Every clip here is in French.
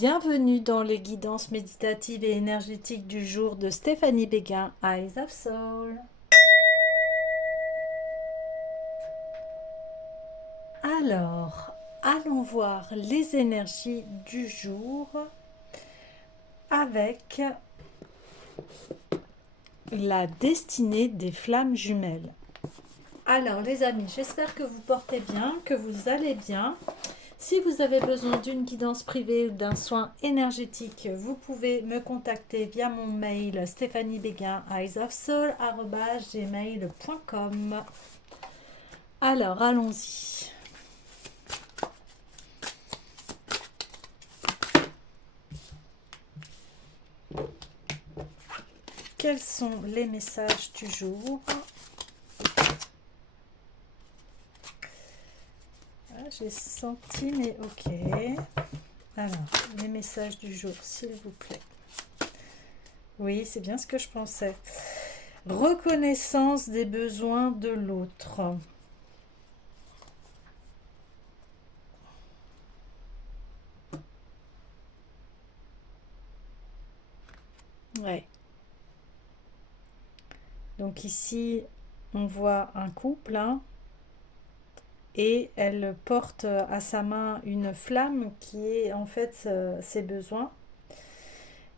Bienvenue dans les guidances méditatives et énergétiques du jour de Stéphanie Béguin, Eyes of Soul. Alors, allons voir les énergies du jour avec la destinée des flammes jumelles. Alors les amis, j'espère que vous portez bien, que vous allez bien. Si vous avez besoin d'une guidance privée ou d'un soin énergétique, vous pouvez me contacter via mon mail stéphaniebeguin@gmail.com. Alors, allons-y. Quels sont les messages du jour? J'ai senti, mais ok. Alors, les messages du jour, s'il vous plaît. Oui, c'est bien ce que je pensais. Reconnaissance des besoins de l'autre. Ouais. Donc ici, on voit un couple, hein, et elle porte à sa main une flamme qui est en fait ses besoins.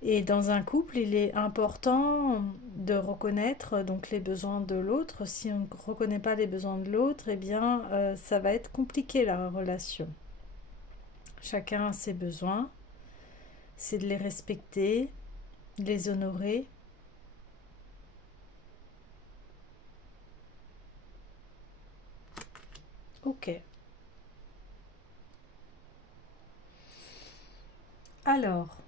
Et dans un couple, il est important de reconnaître donc les besoins de l'autre. Si on ne reconnaît pas les besoins de l'autre, eh bien, ça va être compliqué la relation. Chacun a ses besoins, c'est de les respecter, de les honorer. Ok. Alors,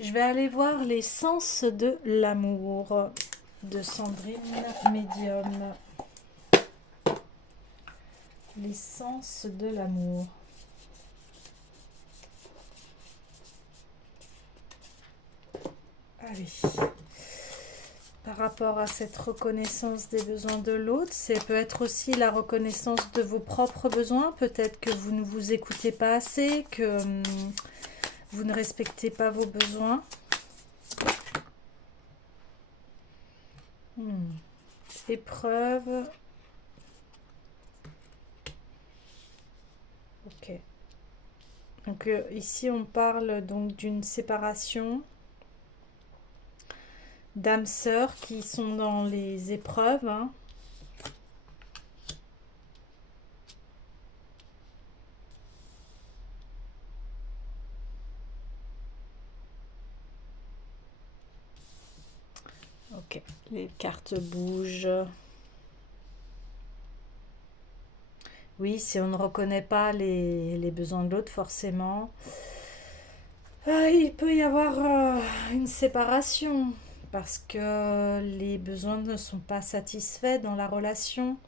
je vais aller voir les sens de l'amour de Sandrine Médium. Les sens de l'amour. Allez. Par rapport à cette reconnaissance des besoins de l'autre, c'est peut être aussi la reconnaissance de vos propres besoins. Peut-être que vous ne vous écoutez pas assez, que vous ne respectez pas vos besoins. Épreuve. Ok. Donc ici on parle donc d'une séparation d'âmes sœurs qui sont dans les épreuves, hein. Ok, les cartes bougent. Oui, si on ne reconnaît pas les besoins de l'autre, forcément, il peut y avoir une séparation parce que les besoins ne sont pas satisfaits dans la relation.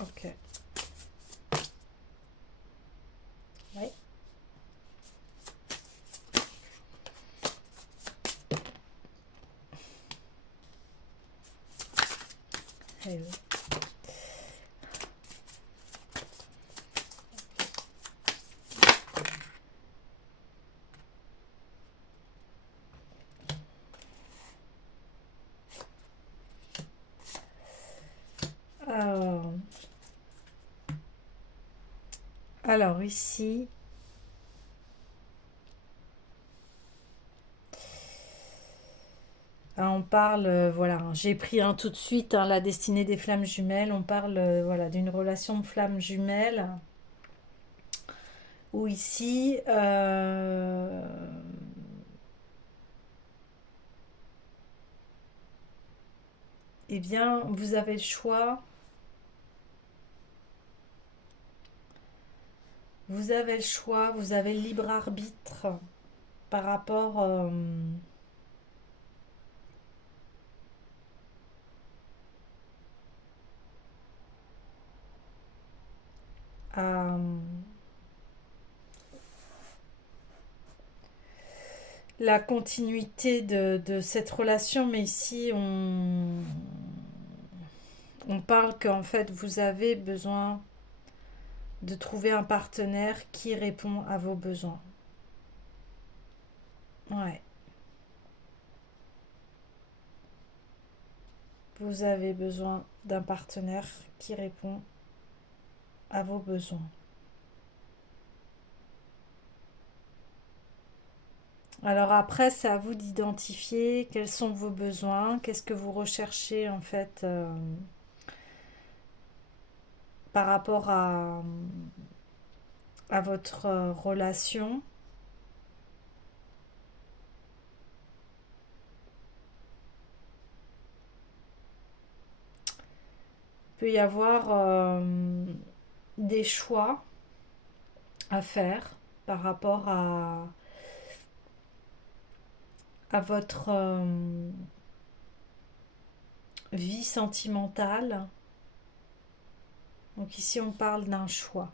Ok. Oui. Eh oui. Alors, alors ici, on parle, voilà, j'ai pris tout de suite la destinée des flammes jumelles. On parle voilà, d'une relation de flammes jumelles où ici, eh bien, vous avez le choix. Vous avez le choix, vous avez le libre arbitre par rapport à la continuité de cette relation, mais ici On parle qu'en fait, vous avez besoin de trouver un partenaire qui répond à vos besoins. Ouais. Vous avez besoin d'un partenaire qui répond à vos besoins. Alors après, c'est à vous d'identifier quels sont vos besoins, qu'est-ce que vous recherchez en fait par rapport à votre relation. Il peut y avoir des choix à faire par rapport à votre vie sentimentale. Donc ici, on parle d'un choix.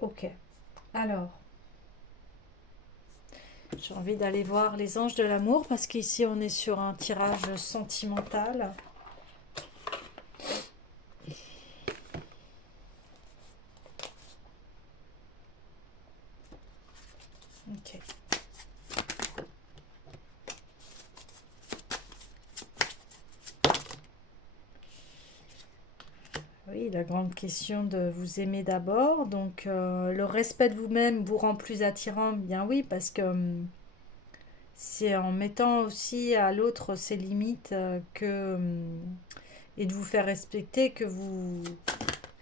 Ok. Alors, j'ai envie d'aller voir les anges de l'amour parce qu'ici, on est sur un tirage sentimental. Ok. Oui, la grande question de vous aimer d'abord. Donc, le respect de vous-même vous rend plus attirant. Bien oui, parce que c'est en mettant aussi à l'autre ses limites et de vous faire respecter que vous,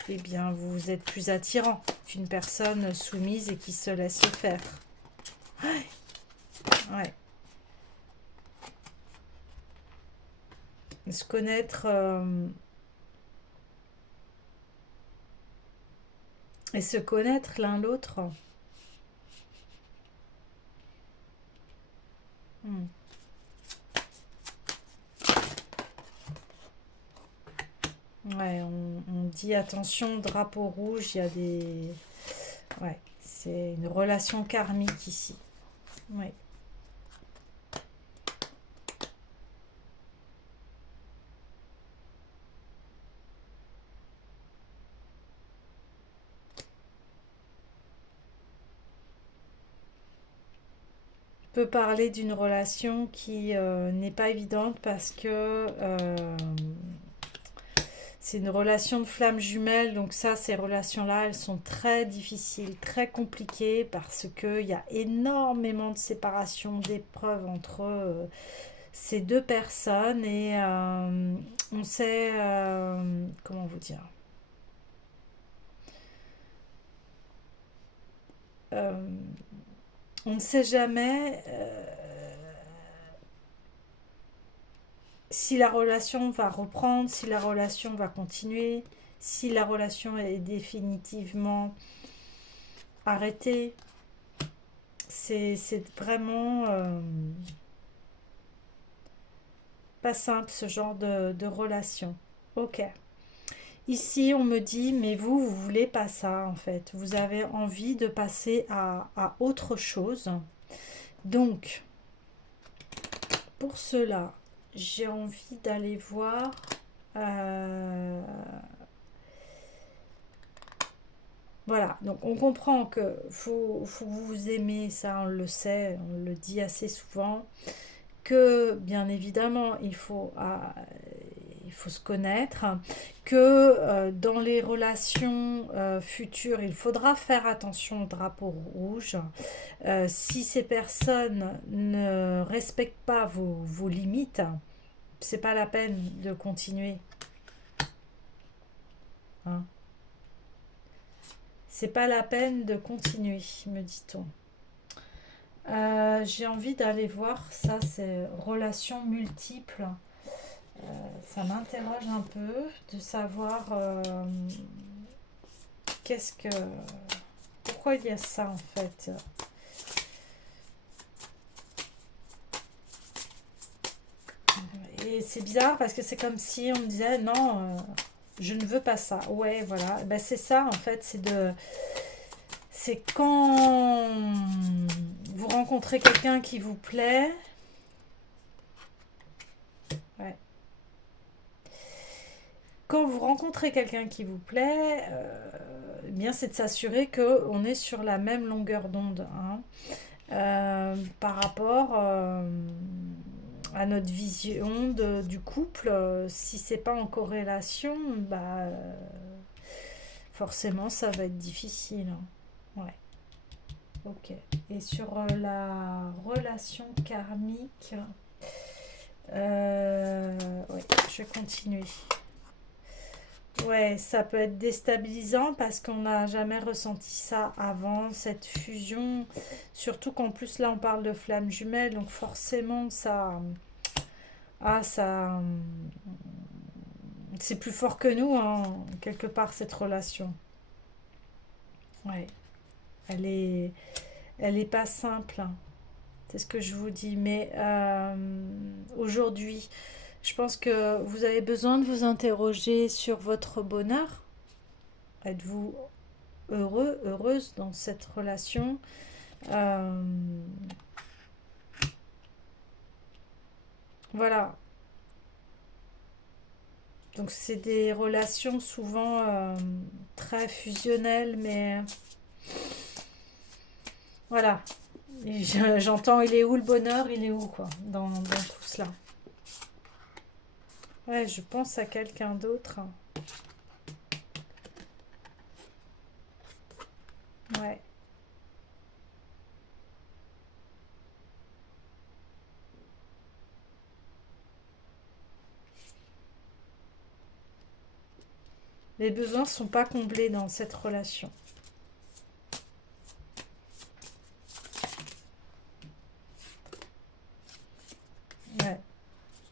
eh bien, vous êtes plus attirant qu'une personne soumise et qui se laisse faire. Ouais. Se connaître et se connaître l'un l'autre. Hmm. Ouais, on dit attention, drapeau rouge, il y a des... Ouais, c'est une relation karmique ici. Ouais. Peut parler d'une relation qui n'est pas évidente parce que c'est une relation de flamme jumelle. Donc ça, ces relations-là, elles sont très difficiles, très compliquées parce qu'il y a énormément de séparation, d'épreuves entre ces deux personnes et on sait, comment vous dire, euh, on ne sait jamais si la relation va reprendre, si la relation va continuer, si la relation est définitivement arrêtée. C'est vraiment pas simple ce genre de relation. Ok. Ici, on me dit, mais vous voulez pas ça en fait. Vous avez envie de passer à autre chose. Donc, pour cela, j'ai envie d'aller voir euh, voilà, donc on comprend que faut vous aimer, ça on le sait, on le dit assez souvent, que bien évidemment il faut se connaître, que dans les relations futures il faudra faire attention au drapeau rouge. Si ces personnes ne respectent pas vos limites, c'est pas la peine de continuer. Hein. C'est pas la peine de continuer, me dit-on. J'ai envie d'aller voir ça, c'est relations multiples. Ça m'interroge un peu de savoir qu'est-ce que. Pourquoi il y a ça en fait. Et c'est bizarre parce que c'est comme si on me disait non, je ne veux pas ça. Ouais, voilà. Ben, c'est ça en fait, c'est quand vous rencontrez quelqu'un qui vous plaît. Ouais. Quand vous rencontrez quelqu'un qui vous plaît, eh bien c'est de s'assurer qu'on est sur la même longueur d'onde, hein. Par rapport à notre vision du couple. Si c'est pas en corrélation, bah forcément ça va être difficile, hein. Ouais, ok. Et sur la relation karmique, ouais, je vais continuer. Ouais, ça peut être déstabilisant parce qu'on n'a jamais ressenti ça avant, cette fusion. Surtout qu'en plus là on parle de flammes jumelles, donc forcément ça, ça, c'est plus fort que nous, hein, quelque part cette relation. Ouais, elle est, elle est pas simple, hein. C'est ce que je vous dis. Mais aujourd'hui, je pense que vous avez besoin de vous interroger sur votre bonheur. Êtes-vous heureux, heureuse dans cette relation? Euh, voilà. Donc c'est des relations souvent très fusionnelles, mais voilà. J'entends, il est où le bonheur, il est où quoi, dans tout cela. Ouais, je pense à quelqu'un d'autre. Ouais. Les besoins ne sont pas comblés dans cette relation. Ouais,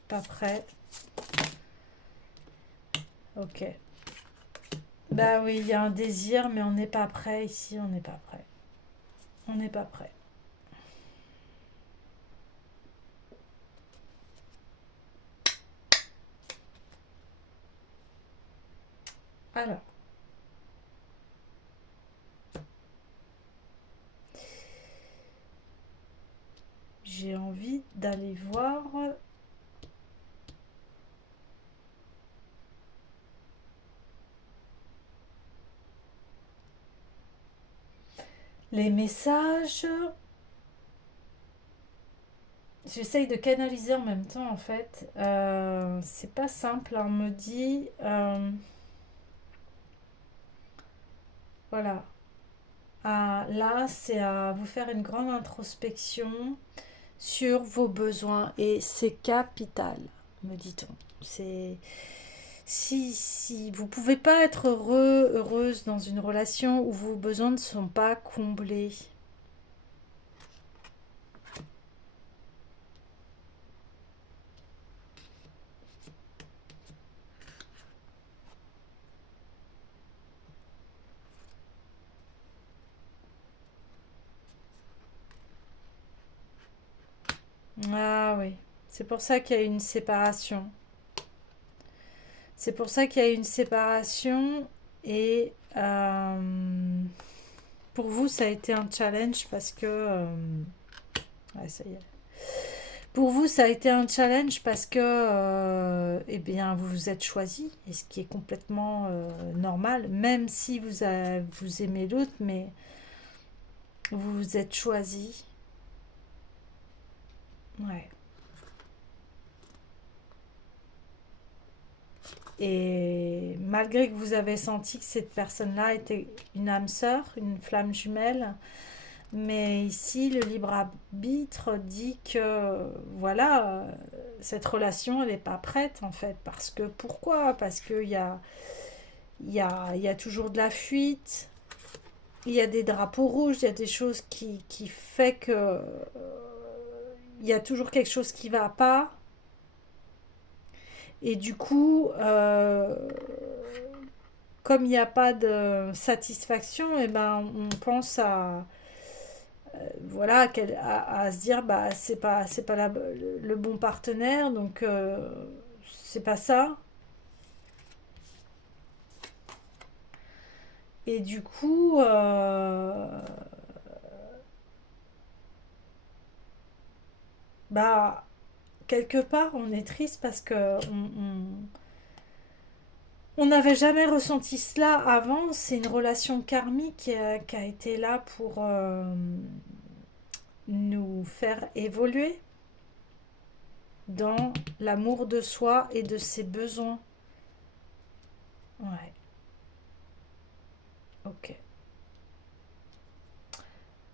pas prêt. Ok. Bah oui, il y a un désir, mais on n'est pas prêt ici, on n'est pas prêt. On n'est pas prêt. Alors, j'ai envie d'aller voir les messages. J'essaye de canaliser en même temps en fait. C'est pas simple, hein. On me dit, voilà. Ah, là, c'est à vous faire une grande introspection sur vos besoins et c'est capital, me dit-on. C'est si vous pouvez pas être heureux, heureuse dans une relation où vos besoins ne sont pas comblés. Ah oui, c'est pour ça qu'il y a une séparation. C'est pour ça qu'il y a une séparation et pour vous ça a été un challenge parce que ouais, ça y est. Pour vous, ça a été un challenge parce que, eh bien, vous vous êtes choisi, et ce qui est complètement normal, même si vous aimez l'autre, mais vous vous êtes choisi. Ouais. Et malgré que vous avez senti que cette personne-là était une âme sœur, une flamme jumelle, mais ici, le libre arbitre dit que, voilà, cette relation, elle n'est pas prête, en fait. Parce que, pourquoi? Parce qu'il y a, il y a toujours de la fuite, il y a des drapeaux rouges, il y a des choses qui fait que il y a toujours quelque chose qui va pas. Et du coup, comme il n'y a pas de satisfaction, et ben on pense à voilà à se dire bah c'est pas le bon partenaire, donc c'est pas ça. Et du coup, bah, quelque part, on est triste parce que on n'avait jamais ressenti cela avant. C'est une relation karmique qui a été là pour nous faire évoluer dans l'amour de soi et de ses besoins. Ouais, ok.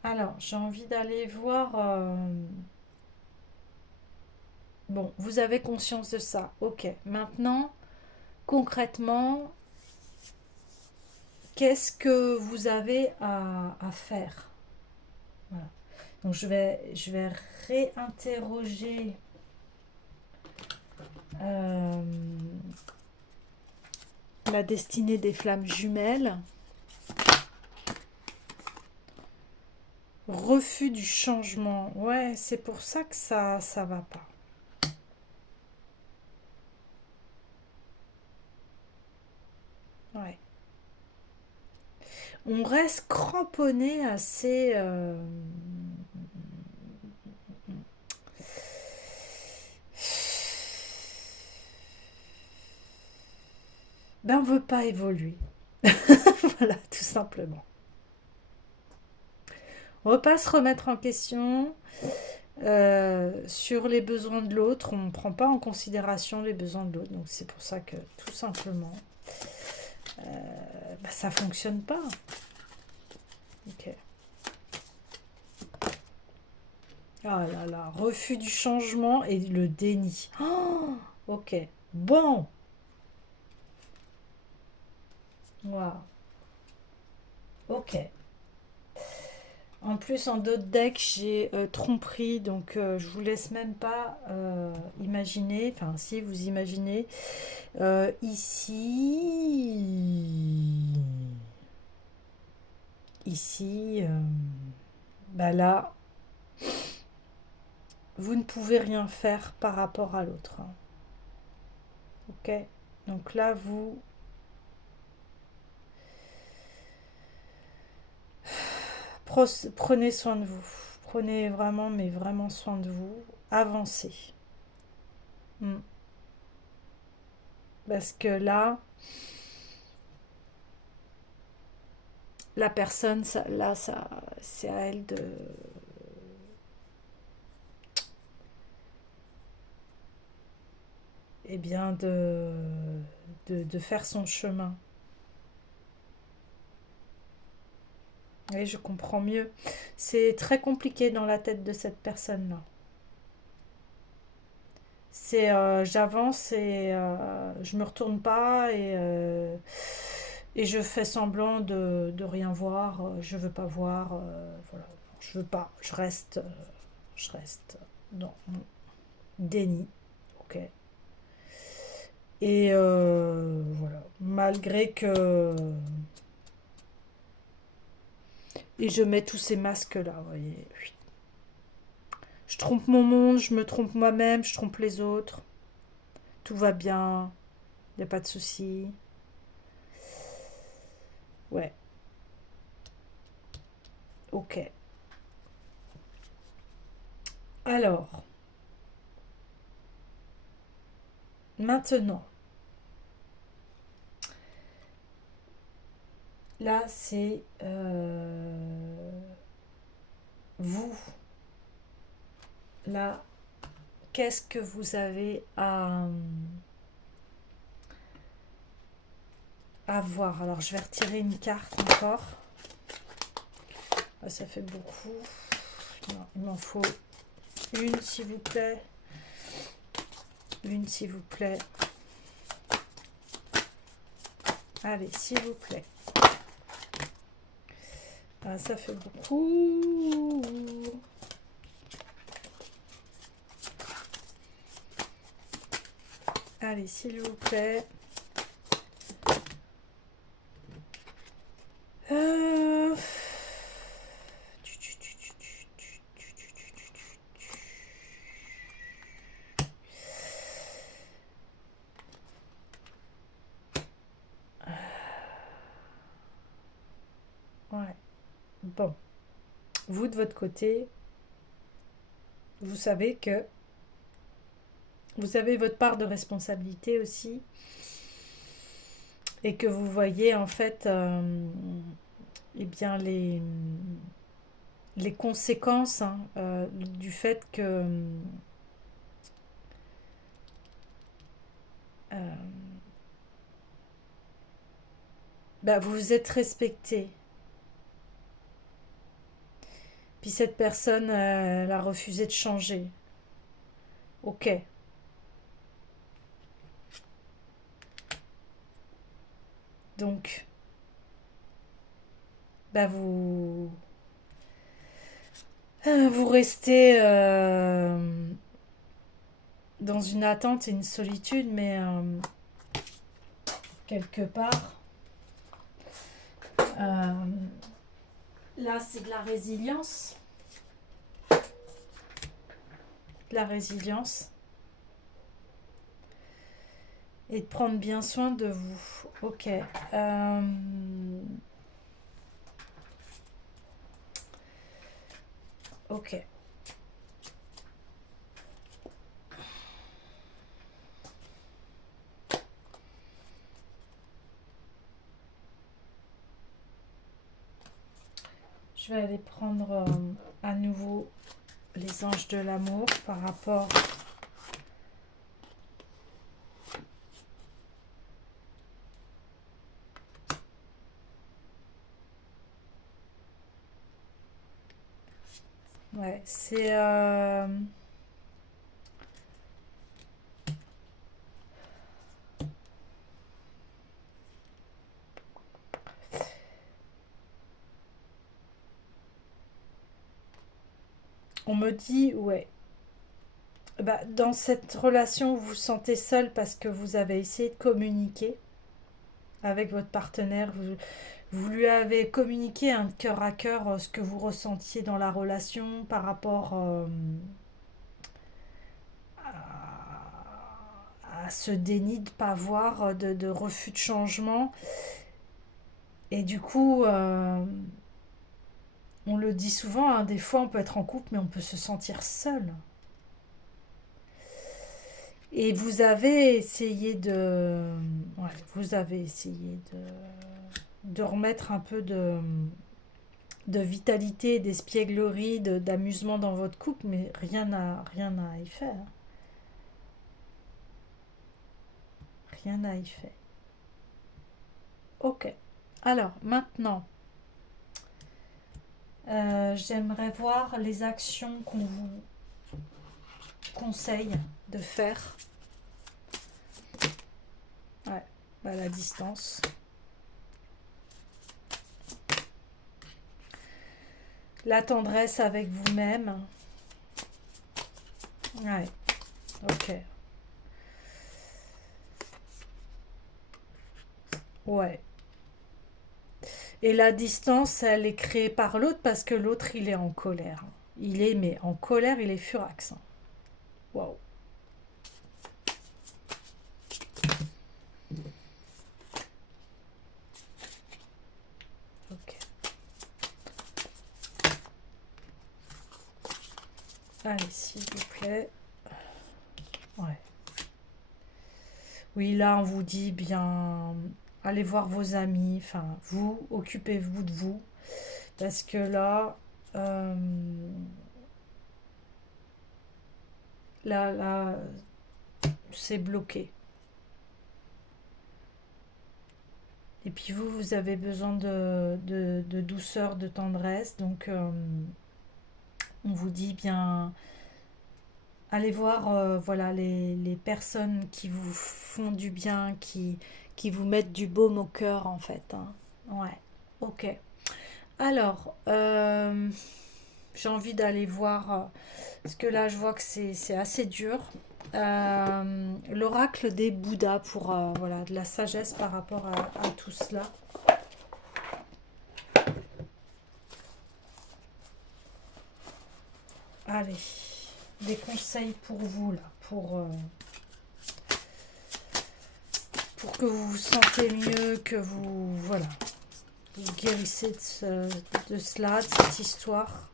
Alors, j'ai envie d'aller voir. Bon, vous avez conscience de ça. Ok. Maintenant, concrètement, qu'est-ce que vous avez à faire? Voilà. Donc, je vais réinterroger euh, la destinée des flammes jumelles. Refus du changement. Ouais, c'est pour ça que ça va pas. Ouais. On reste cramponné à ces. Ben, on veut pas évoluer. Voilà, tout simplement. On veut pas se remettre en question sur les besoins de l'autre. On ne prend pas en considération les besoins de l'autre. Donc c'est pour ça que tout simplement, ben, ça fonctionne pas. Ok. Ah là là, refus du changement et le déni. Oh, ok. Bon. Waouh. Ok. En plus, en d'autres decks, j'ai tromperie, donc je vous laisse même pas imaginer. Enfin, si vous imaginez. Ici, bah là, vous ne pouvez rien faire par rapport à l'autre, hein. Ok. Donc là, vous prenez soin de vous. Prenez vraiment, mais vraiment soin de vous. Avancez. Hmm. Parce que là, la personne, ça, c'est à elle eh bien, de faire son chemin. Et je comprends mieux. C'est très compliqué dans la tête de cette personne-là. C'est j'avance et je me retourne pas et je fais semblant de rien voir. Je veux pas voir. Voilà. Je veux pas. Je reste dans mon déni. Ok. Et voilà. Malgré que. Et je mets tous ces masques-là, vous voyez. Je trompe mon monde, je me trompe moi-même, je trompe les autres. Tout va bien, il n'y a pas de souci. Ouais, ok. Alors, maintenant, là, c'est vous. Là, qu'est-ce que vous avez à voir? Alors, je vais retirer une carte encore. Ah, ça fait beaucoup. Non, il m'en faut une, s'il vous plaît. Une, s'il vous plaît. Allez, s'il vous plaît. Ah, ça fait beaucoup. Allez, s'il vous plaît. Euh... Ouais. Bon. Vous, de votre côté, vous savez que vous avez votre part de responsabilité aussi et que vous voyez en fait eh bien les conséquences hein, du fait que euh, bah, vous vous êtes respecté. Puis cette personne, elle a refusé de changer. Ok. Donc, bah vous restez dans une attente et une solitude, mais quelque part, euh, là, c'est de la résilience. De la résilience. Et de prendre bien soin de vous. Ok. Ok. Je vais aller prendre à nouveau les anges de l'amour par rapport ouais, c'est on me dit ouais. Bah, dans cette relation, vous vous sentez seul parce que vous avez essayé de communiquer avec votre partenaire. Vous lui avez communiqué un cœur à cœur ce que vous ressentiez dans la relation par rapport à ce déni de ne pas voir, de refus de changement. Et du coup, on le dit souvent, hein, des fois on peut être en couple, mais on peut se sentir seul. Et vous avez essayé ouais, vous avez essayé de remettre un peu de vitalité, d'espièglerie, d'amusement dans votre couple, mais rien n'a y faire. Rien n'a y fait. Ok. Alors, maintenant, j'aimerais voir les actions qu'on vous conseille de faire. Ouais, à la distance. La tendresse avec vous-même. Ouais, ok. Ouais. Et la distance, elle est créée par l'autre parce que l'autre, il est en colère. Il est, mais en colère, il est furax. Waouh. Ok. Allez, s'il vous plaît. Ouais. Oui, là, on vous dit bien, allez voir vos amis. Enfin, vous, occupez-vous de vous. Parce que là, euh, là, c'est bloqué. Et puis vous, vous avez besoin de douceur, de tendresse. Donc, on vous dit bien, allez voir voilà, les personnes qui vous font du bien, qui vous mettent du baume au cœur, en fait. Hein. Ouais, ok. Alors, j'ai envie d'aller voir, parce que là, je vois que c'est assez dur. L'oracle des Bouddhas pour voilà, de la sagesse par rapport à tout cela. Allez, des conseils pour vous, là, pour que vous vous sentez mieux, que vous... Voilà. vous guérissez de cela, de cette histoire.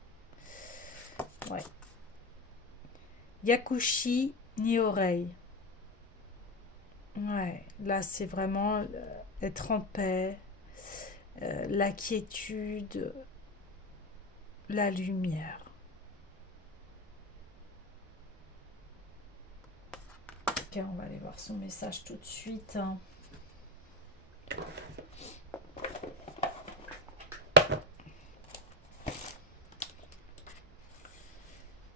Ouais. Yakushi ni oreille. Ouais, là c'est vraiment être en paix, la quiétude, la lumière. Ok, on va aller voir son message tout de suite.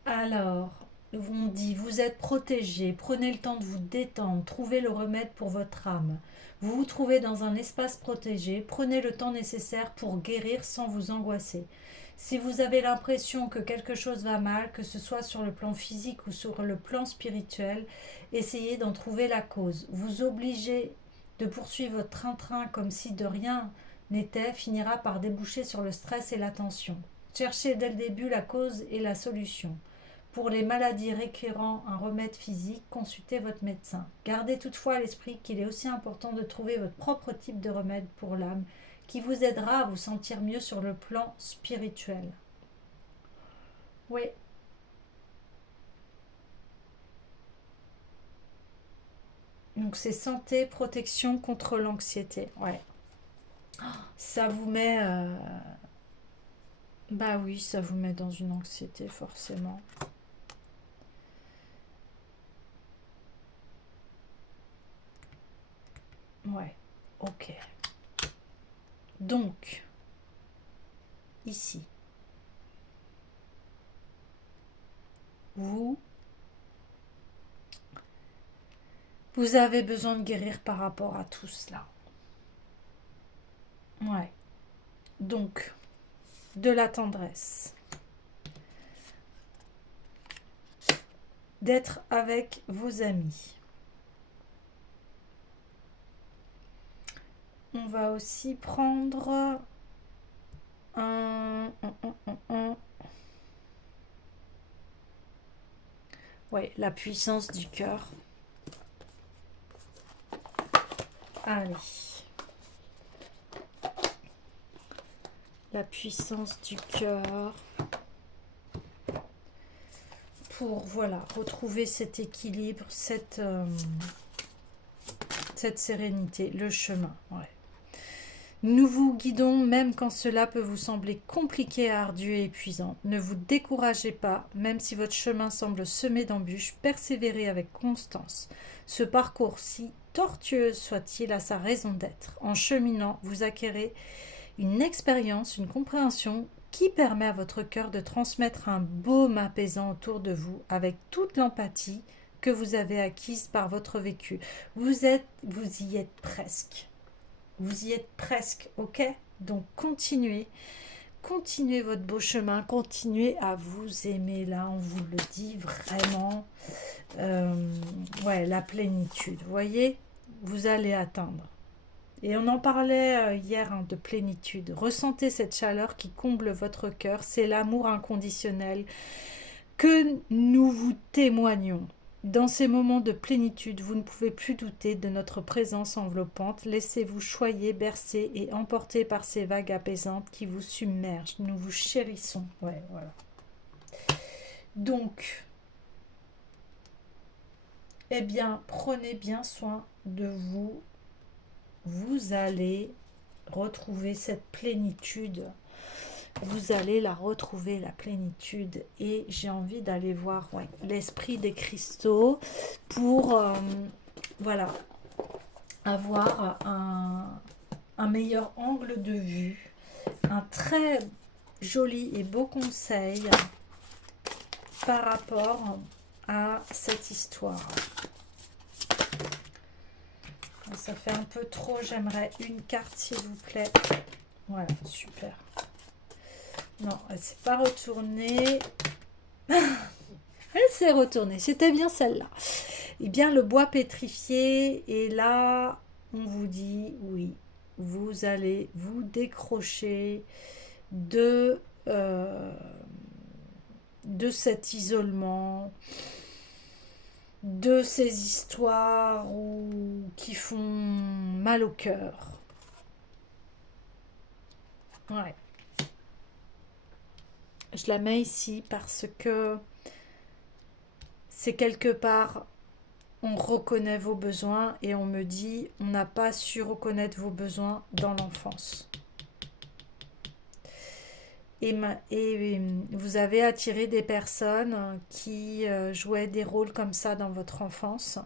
Alors, on dit, vous êtes protégé, prenez le temps de vous détendre, trouvez le remède pour votre âme. Vous vous trouvez dans un espace protégé, prenez le temps nécessaire pour guérir sans vous angoisser. Si vous avez l'impression que quelque chose va mal, que ce soit sur le plan physique ou sur le plan spirituel, essayez d'en trouver la cause. Vous obligez de poursuivre votre train-train comme si de rien n'était finira par déboucher sur le stress et la tension. Cherchez dès le début la cause et la solution. Pour les maladies récurrentes, un remède physique, consultez votre médecin. Gardez toutefois à l'esprit qu'il est aussi important de trouver votre propre type de remède pour l'âme qui vous aidera à vous sentir mieux sur le plan spirituel. Oui. Donc c'est santé, protection contre l'anxiété. Ouais. Ça vous met... Bah oui, ça vous met dans une anxiété forcément. Ouais. Ok. Donc, ici, vous avez besoin de guérir par rapport à tout cela. Ouais. Donc, de la tendresse. D'être avec vos amis. On va aussi prendre un. Ouais, la puissance du cœur. Allez. La puissance du cœur. Pour, voilà, retrouver cet équilibre, cette sérénité, le chemin. Ouais. Nous vous guidons même quand cela peut vous sembler compliqué, ardu et épuisant. Ne vous découragez pas, même si votre chemin semble semé d'embûches, persévérez avec constance. Ce parcours, si tortueux soit-il, a sa raison d'être. En cheminant, vous acquérez une expérience, une compréhension qui permet à votre cœur de transmettre un baume apaisant autour de vous avec toute l'empathie que vous avez acquise par votre vécu. Vous y êtes presque. Vous y êtes presque, ok? Donc continuez votre beau chemin, continuez à vous aimer, là on vous le dit vraiment. Ouais, la plénitude, vous voyez, vous allez atteindre. Et on en parlait hier de plénitude. Ressentez cette chaleur qui comble votre cœur, c'est l'amour inconditionnel que nous vous témoignons. Dans ces moments de plénitude, vous ne pouvez plus douter de notre présence enveloppante. Laissez-vous choyer, bercer et emporter par ces vagues apaisantes qui vous submergent. Nous vous chérissons. Ouais, voilà. Donc, eh bien, prenez bien soin de vous. Vous allez retrouver cette plénitude. Vous allez la retrouver, la plénitude. Et j'ai envie d'aller voir l'esprit des cristaux pour voilà, avoir un meilleur angle de vue, un très joli et beau conseil par rapport à cette histoire. Ça fait un peu trop, j'aimerais une carte s'il vous plaît. Voilà, super. Non, elle ne s'est pas retournée. Elle s'est retournée, c'était bien celle-là. Eh bien, le bois pétrifié, et là, on vous dit, oui, vous allez vous décrocher de cet isolement, de ces histoires qui font mal au cœur. Ouais. Je la mets ici parce que c'est quelque part, on reconnaît vos besoins et on me dit, on n'a pas su reconnaître vos besoins dans l'enfance. Et vous avez attiré des personnes qui jouaient des rôles comme ça dans votre enfance.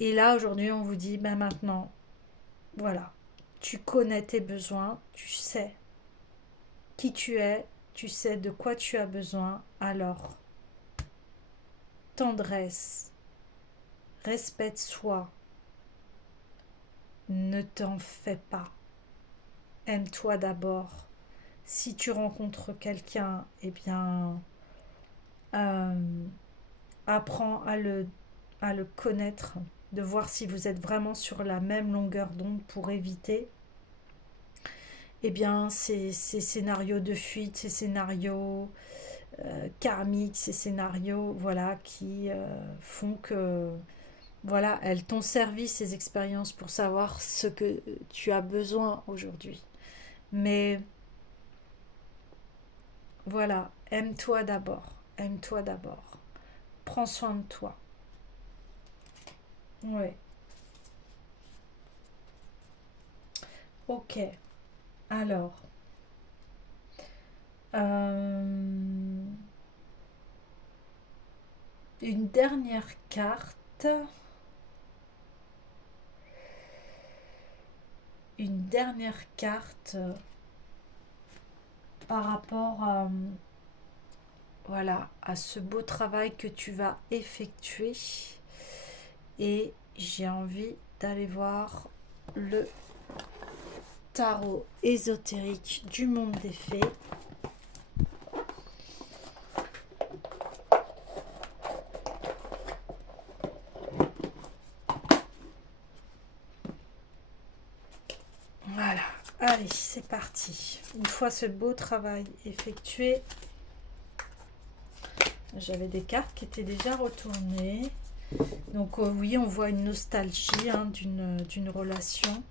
Et là, aujourd'hui, on vous dit, ben maintenant, voilà, tu connais tes besoins, tu sais qui tu es, tu sais de quoi tu as besoin, alors tendresse, respect de soi, ne t'en fais pas, aime-toi d'abord. Si tu rencontres quelqu'un, eh bien, euh, apprends à le connaître, de voir si vous êtes vraiment sur la même longueur d'onde pour éviter eh bien, ces scénarios de fuite, ces scénarios karmiques, ces scénarios voilà, qui font que voilà, elles t'ont servi ces expériences pour savoir ce que tu as besoin aujourd'hui. Mais voilà, aime-toi d'abord, aime-toi d'abord. Prends soin de toi. Ouais. Ok. Alors, euh, une dernière carte. Une dernière carte par rapport à, voilà, à ce beau travail que tu vas effectuer. Et j'ai envie d'aller voir le tarot ésotérique du monde des fées. Voilà, allez, c'est parti. Une fois ce beau travail effectué, j'avais des cartes qui étaient déjà retournées. Donc oui, on voit une nostalgie hein, d'une relation.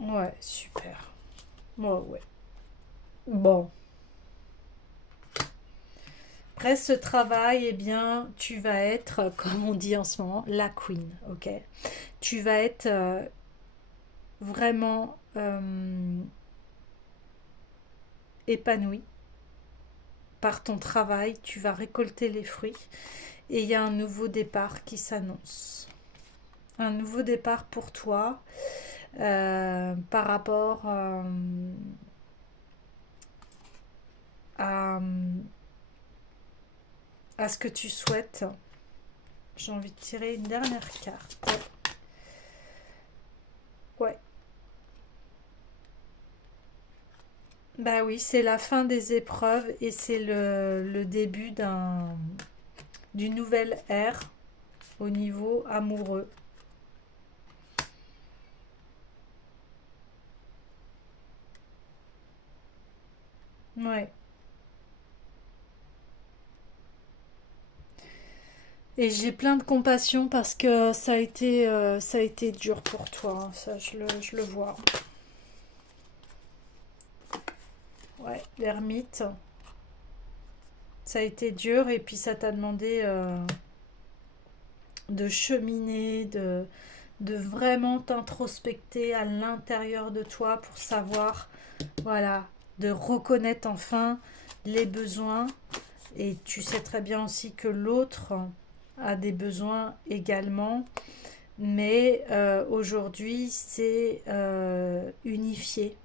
Ouais, super. Ouais, ouais. Bon. Après ce travail, eh bien, tu vas être, comme on dit en ce moment, la queen, ok? Tu vas être vraiment épanoui par ton travail, tu vas récolter les fruits et il y a un nouveau départ qui s'annonce. Un nouveau départ pour toi par rapport à, à ce que tu souhaites. J'ai envie de tirer une dernière carte. Ouais. Bah oui, c'est la fin des épreuves et c'est le début d'une nouvelle ère au niveau amoureux. Ouais. Et j'ai plein de compassion parce que ça a été dur pour toi, hein. Ça, je le vois. Ouais, l'ermite, ça a été dur et puis ça t'a demandé de cheminer, de vraiment t'introspecter à l'intérieur de toi pour savoir, voilà, de reconnaître enfin les besoins. Et tu sais très bien aussi que l'autre a des besoins également. Mais aujourd'hui, c'est unifier,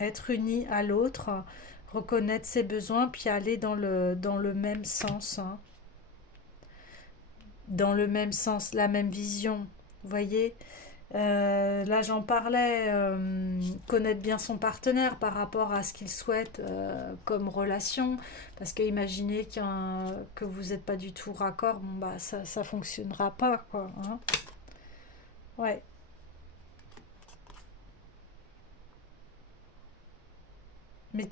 être uni à l'autre, reconnaître ses besoins, puis aller dans le même sens, hein. Dans le même sens, la même vision. Vous voyez, là j'en parlais, connaître bien son partenaire par rapport à ce qu'il souhaite comme relation, parce que imaginez que vous n'êtes pas du tout raccord, bon bah ça fonctionnera pas quoi, hein. Ouais, mais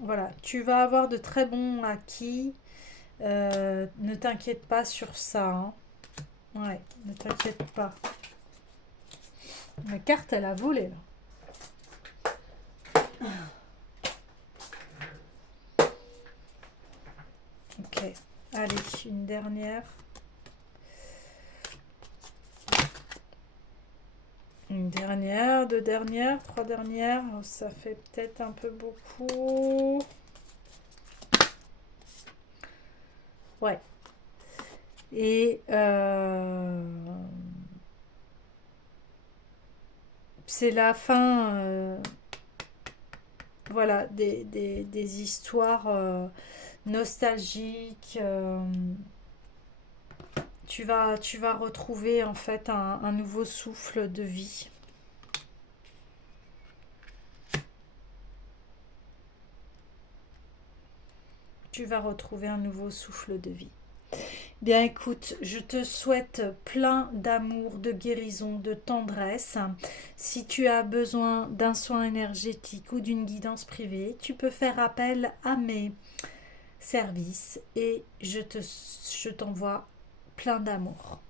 voilà, tu vas avoir de très bons acquis. Ne t'inquiète pas sur ça, hein. Ouais, ne t'inquiète pas. La carte, elle a volé là. Ok, allez, une dernière. Une dernière, deux dernières, trois dernières. Ça fait peut-être un peu beaucoup. Ouais. Et c'est la fin, voilà, des histoires nostalgiques. Tu vas retrouver en fait un nouveau souffle de vie. Tu vas retrouver un nouveau souffle de vie. Bien écoute, je te souhaite plein d'amour, de guérison, de tendresse. Si tu as besoin d'un soin énergétique ou d'une guidance privée, tu peux faire appel à mes services et je t'envoie plein d'amour.